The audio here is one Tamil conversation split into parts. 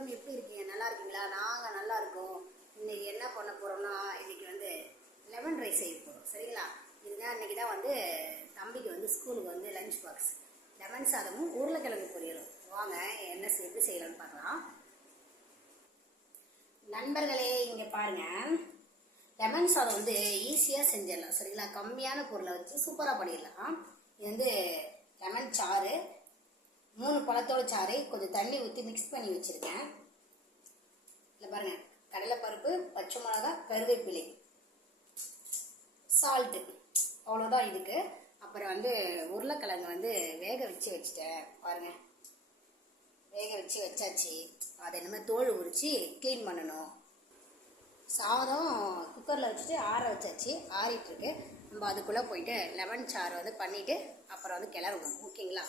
எல்லோரும் எப்படி இருக்கீங்க நல்லா இருக்கீங்களா? நாங்கள் நல்லா இருக்கோம். இன்னைக்கு என்ன பண்ண போகிறோம்னா இன்றைக்கி வந்து லெமன் ரைஸ் செய்ய போகிறோம் சரிங்களா? இதுதான் இன்னைக்கு தான் வந்து தம்பிக்கு வந்து ஸ்கூலுக்கு வந்து லஞ்ச் பாக்ஸ் லெமன் சாதமும் உருளைக்கிழங்கு பொரியலும். வாங்க என்ன எப்படி செய்யலாம்னு பார்க்கலாம். நண்பர்களே இங்கே பாருங்கள் லெமன் சாதம் வந்து ஈஸியாக செஞ்சிடலாம். சரிங்களா? கம்மியான பொருளை வச்சு சூப்பராக பண்ணிடலாம். இது வந்து லெமன் சாறு மூணு பழத்தோட சாறை கொஞ்சம் தண்ணி ஊற்றி மிக்ஸ் பண்ணி வச்சுருக்கேன். இல்லை பாருங்கள் கடலைப்பருப்பு பச்சை மிளகா கருவேப்பிலை. சால்ட்டு அவ்வளோதான் இதுக்கு. அப்புறம் வந்து உருளைக்கிழங்கு வந்து வேக வச்சு வச்சுட்டேன். பாருங்க. வேக வச்சு வச்சாச்சு. அதை இனிமேல் தோல் உரித்து க்ளீன் பண்ணணும். சாதம் குக்கரில் வச்சுட்டு ஆற வச்சாச்சு. ஆறிட்டுருக்கு நம்ம அதுக்குள்ளே போயிட்டு லெமன் சாறு வந்து பண்ணிவிட்டு அப்புறம் வந்து கிளறுவோம் ஓகேங்களா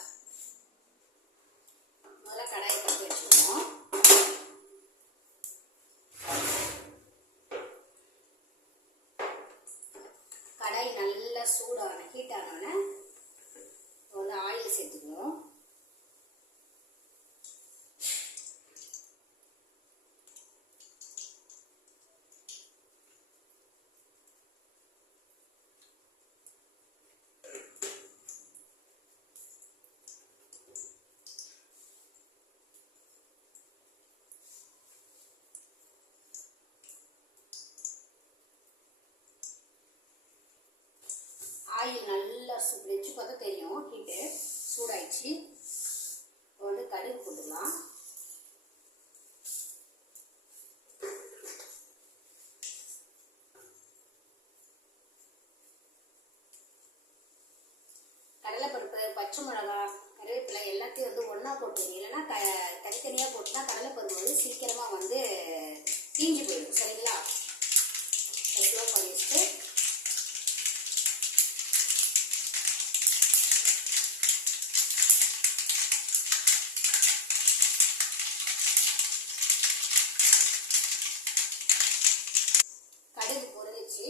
சேர்த்துக்கணும் ஆயில் நல்லா சூ பார்த்தா தெரியும் ஹீட்டு சூடாயிடுச்சு இப்போ வந்து கடுகு போட்டுக்கலாம் கடலைப்பருப்பு பச்சை மிளகா கருவேப்பிலை எல்லாத்தையும் வந்து ஒன்றா போட்டுருங்க இல்லைன்னா க தனித்தனியாக போட்டுனா கடலைப்பருப்பு வந்து சீக்கிரமாக வந்து தீஞ்சு போயிடும். சரிங்களா? ஸ்லோ பண்ணி வச்சுட்டு கடுகு பொரிஞ்சிச்சு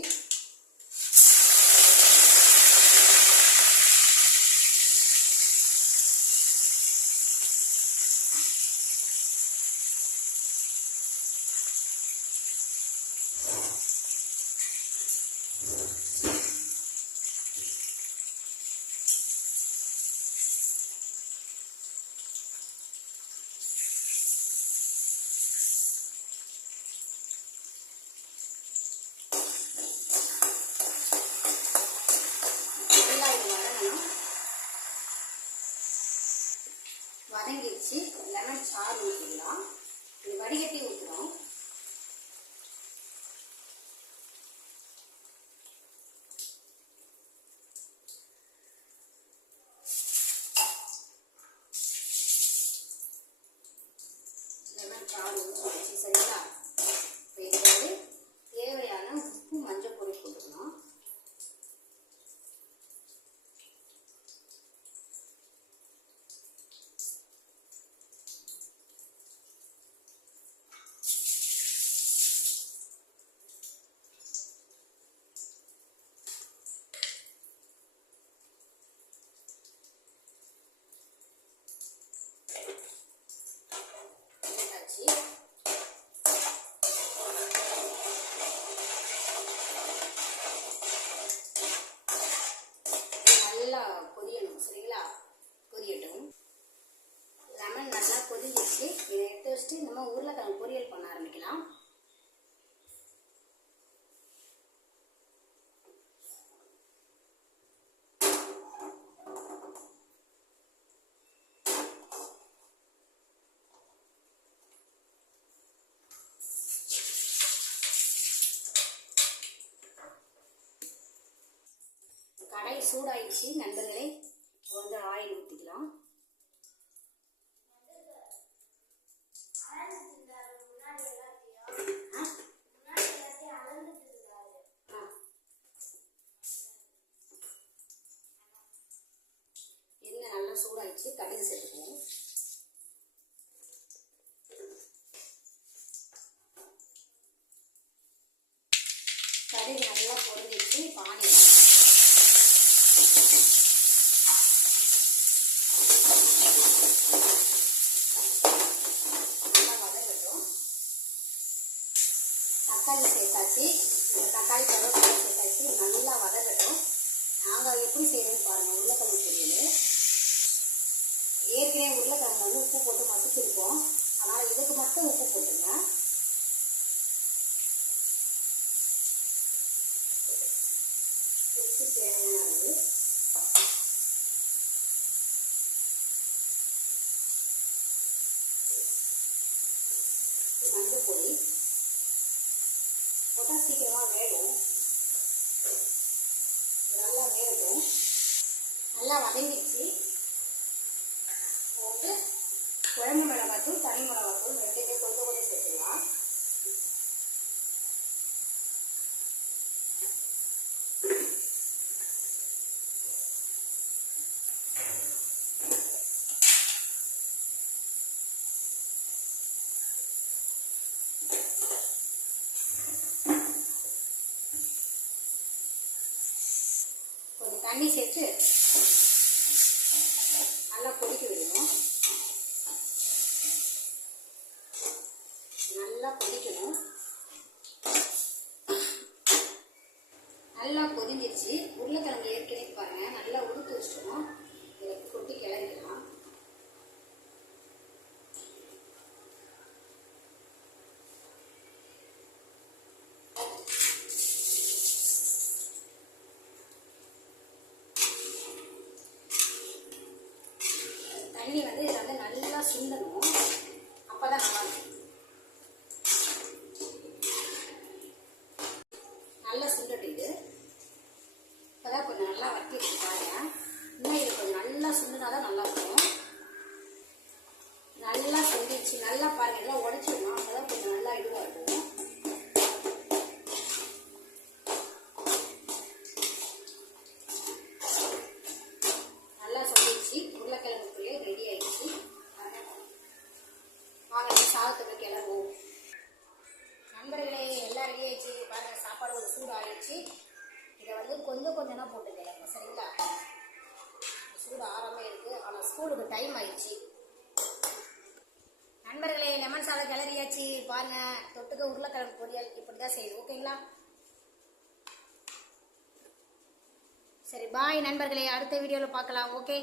நல்லா இது வதங்கணும் வதங்கிடுச்சு லெமன் சாறு ஊற்றிடலாம் இது வடிகட்டி ஊற்றுறோம் பண்ணிக்கலாம் பண்ண சூடாயிடுச்சு நண்பர்களே. வந்து ஆயில் ஊற்றிக்கலாம் நல்லா கடுகு சேர்த்துக்குவோம் கடுகு நல்லா பொருந்திட்டு பானி தக்காளி சேர்த்தாச்சு இந்த தக்காளி கருவேப்பிலை சேர்த்தாச்சு நல்லா வதங்கட்டும் நாங்கள் எப்படி செய்யறோம்னு பாருங்கள் உருளைக்கிழங்கு பொரியல் ஏற்கனவே உருளைக்கிழங்கு வந்து உப்பு போட்டு மசிச்சிருக்கோம் அதனால் இதுக்கு மட்டும் உப்பு போட்டுங்க. உப்பு தேவையான மஞ்சள் பொடி. போட்டால் சீக்கிரமாக வேகும். நல்லா வேகும் நல்லா வதங்கிடுச்சு. வந்து குழம்பு மிளகாத்தூள் தனி மிளகாத்தூள் ரெண்டுமே கொஞ்சம் கொஞ்சம் சேர்த்துக்கலாம். கொஞ்சம் தண்ணி சேர்த்து நல்லா கொதிக்கணும். நல்லா கொதிஞ்சிருச்சு. உருளைக்கிழங்கு ஏற்கனவே பாருங்க நல்லா உடுத்து வச்சிட்டோம். இதை கொட்டி கிளறிக்கலாம் தண்ணி வந்து இதில் வந்து நல்லா சுண்டணும் அப்போ தான் நல்லா இருக்கும் நல்லா சுண்டட்டும் இது இப்போதான் கொஞ்சம் நல்லா வட்டி இருக்கு பாருங்க இன்னும் இது கொஞ்சம் நல்லா சுண்டுனா தான் நல்லா இருக்கும் நல்லா சுண்டிச்சு நல்லா பாருங்க. எல்லாம் உடச்சிடணும் அப்போ கொஞ்சம் நல்லா இதுவாக இருக்கும். நல்லா சொல்லிடுச்சு உருளைக்கிழங்கு பொரியல் ரெடி ஆயிடுச்சு. வாங்க நீ சாதத்துக்கு கிளம்புவோம். நண்பர்களே எல்லாம் ரெடி ஆயிடுச்சு. பாருங்க சாப்பாடு ஒரு சூடு ஆயிடுச்சு இதை வந்து கொஞ்சம் கொஞ்சம் தான் போட்டு கிளம்புங்க சரிங்களா? சூடு ஆறாமல் இருக்குது ஆனால் ஸ்கூலுக்கு டைம் ஆயிடுச்சு. லெமன் கிளறியாச்சு பாருங்க. தொட்டுக்க உருளைக்கிழங்கு பொரியல் இப்படிதான் செய்யுது. ஓகேங்களா? சரி பாய் நண்பர்களே. அடுத்த வீடியோவில் பார்க்கலாம். ஓகே?